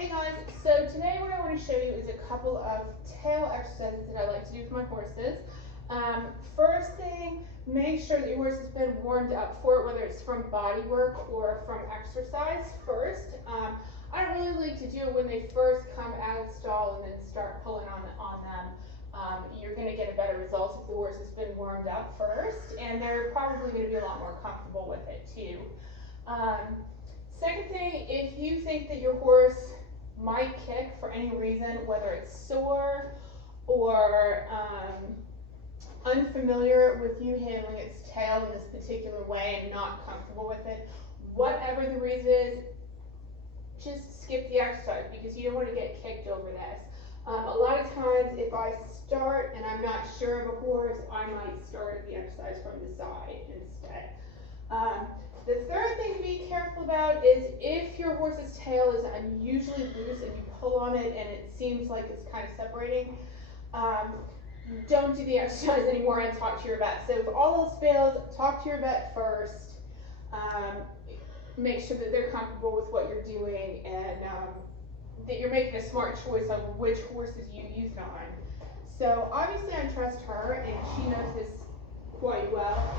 Hey guys, so today what I want to show you is a couple of tail exercises that I like to do for my horses. First thing, make sure that your horse has been warmed up for it, whether it's from body work or from exercise first. I don't really like to do it when they first come out of the stall and then start pulling on them. You're going to get a better result if the horse has been warmed up first, and they're probably going to be a lot more comfortable with it too. Second thing, if you think that your horse might kick for any reason, whether it's sore or unfamiliar with you handling its tail in this particular way and not comfortable with it, whatever the reason is, just skip the exercise because you don't want to get kicked over this. A lot of times if I start and I'm not sure of a horse, I might start the exercise from the side instead. The third thing to be careful about is if your horse's tail is unusually loose and you pull on it and it seems like it's kind of separating, don't do the exercise anymore and talk to your vet. So if all else fails, talk to your vet first. Make sure that they're comfortable with what you're doing and that you're making a smart choice on which horses you use it on. So obviously I trust her and she knows this quite well.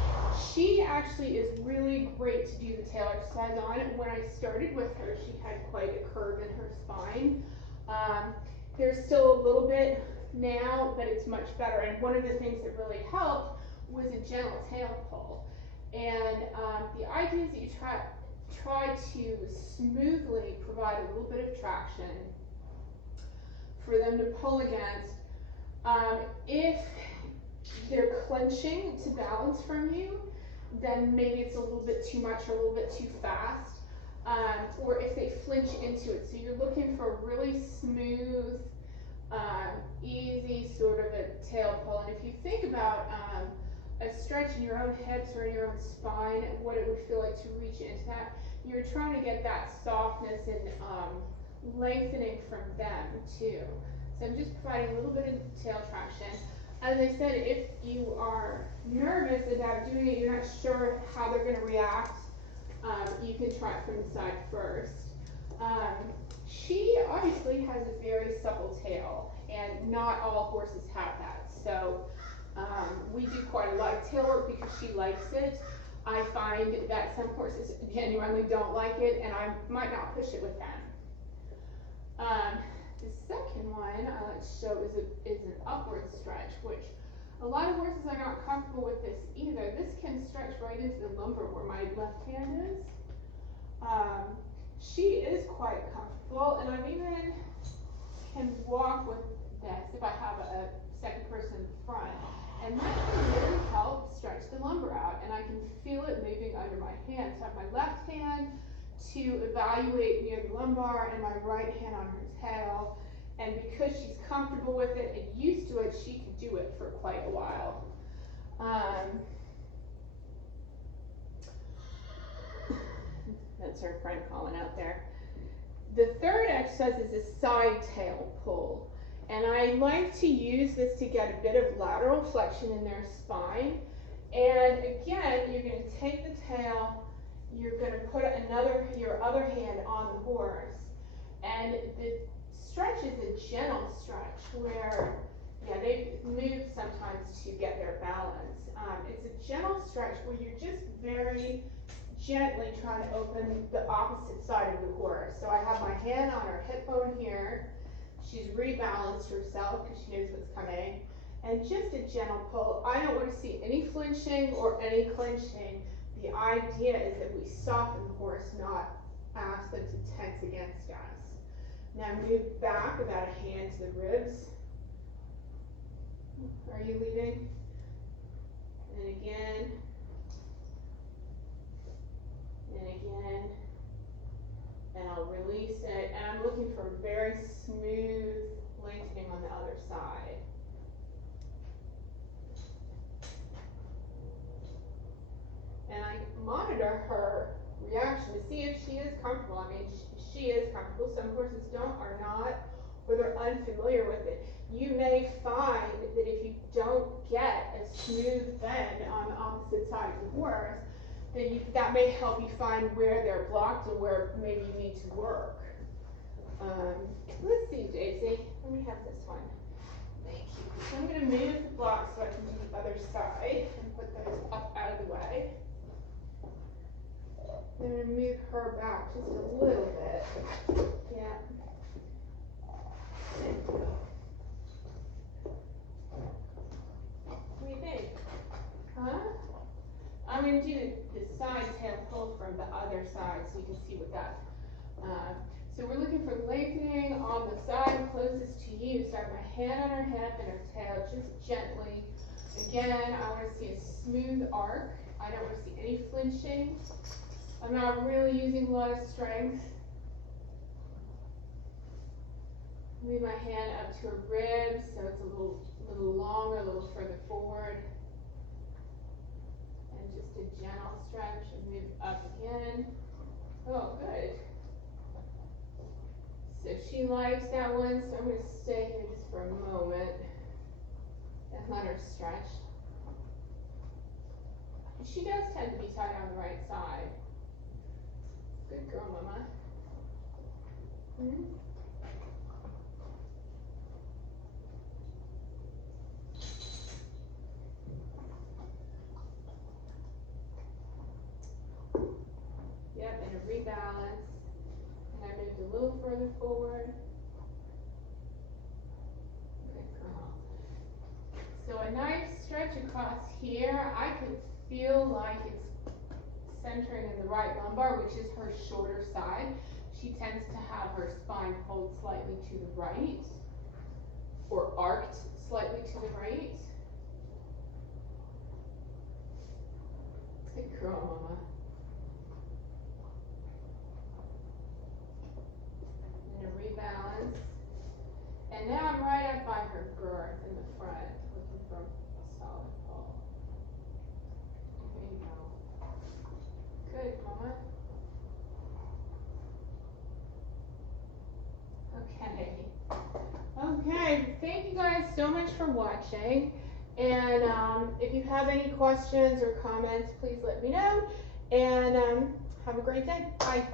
She actually is really great to do the tail exercise on. When I started with her, she had quite a curve in her spine. There's still a little bit now, but it's much better. And one of the things that really helped was a gentle tail pull. And the idea is that you try to smoothly provide a little bit of traction for them to pull against. If they're clenching to balance from you, then maybe it's a little bit too much or a little bit too fast, or if they flinch into it. So you're looking for a really smooth, easy sort of a tail pull. And if you think about a stretch in your own hips or in your own spine, what it would feel like to reach into that, you're trying to get that softness and lengthening from them too. So I'm just providing a little bit of tail traction. As I said, if you are nervous about doing it, you're not sure how they're going to react, you can try it from the side first. She obviously has a very supple tail, and not all horses have that. So we do quite a lot of tail work because she likes it. I find that some horses genuinely don't like it, and I might not push it with them. The second one I like to show is an upward stretch, which a lot of horses are not comfortable with this either. This can stretch right into the lumbar where my left hand is. She is quite comfortable, and I even can walk with this if I have a second person in front. And that can really help stretch the lumbar out, and I can feel it moving under my hand. So I have my left hand to evaluate near the lumbar and my right hand on her tail. And because she's comfortable with it and used to it, she can do it for quite a while. That's her friend calling out there. The third exercise is a side tail pull. And I like to use this to get a bit of lateral flexion in their spine. And again, you're going to take the tail, you're going to put your other hand on the horse. And the stretch is a gentle stretch where, they move sometimes to get their balance. It's a gentle stretch where you're just very gently trying to open the opposite side of the horse. So I have my hand on her hip bone here. She's rebalanced herself because she knows what's coming. And just a gentle pull. I don't want to see any flinching or any clenching. The idea is that we soften the horse, not ask them to tense against us. Now move back about a hand to the ribs. Are you leaving? And again. And again. And I'll release it. And I'm looking for very smooth lengthening on the other side. And I monitor her reaction to see if she is comfortable. I mean, she is comfortable. Some horses are not, or they're unfamiliar with it. You may find that if you don't get a smooth bend on the opposite side of the horse, then that may help you find where they're blocked and where maybe you need to work. Let's see, Daisy. Let me have this one. Thank you. So I'm going to move the block so I can do the other side and put those up out of the way. I'm going to move her back just a little bit. Yeah. There you go. What do you think? Huh? I'm going to do the side tail pull from the other side so you can see what that. So we're looking for lengthening on the side closest to you. So I have my hand on her hip and her tail just gently. Again, I want to see a smooth arc. I don't want to see any flinching. I'm not really using a lot of strength. Move my hand up to her ribs so it's a little longer, a little further forward. And just a gentle stretch and move up again. Oh, good. So she likes that one, so I'm going to stay here just for a moment and let her stretch. She does tend to be tight on the right side. Good girl, Mama. Mm-hmm. Yep, and a rebalance. And I moved a little further forward. Good girl. So a nice stretch across here. I can feel like it's centering in the right lumbar, which is her shorter side. She tends to have her spine pulled slightly to the right, or arced slightly to the right. Good girl, Mama. And a rebalance. And now I'm right up by her girth in the front, looking for a solid pull. There you go. Good, Mama. Okay, thank you guys so much for watching. And if you have any questions or comments, please let me know. And have a great day. Bye.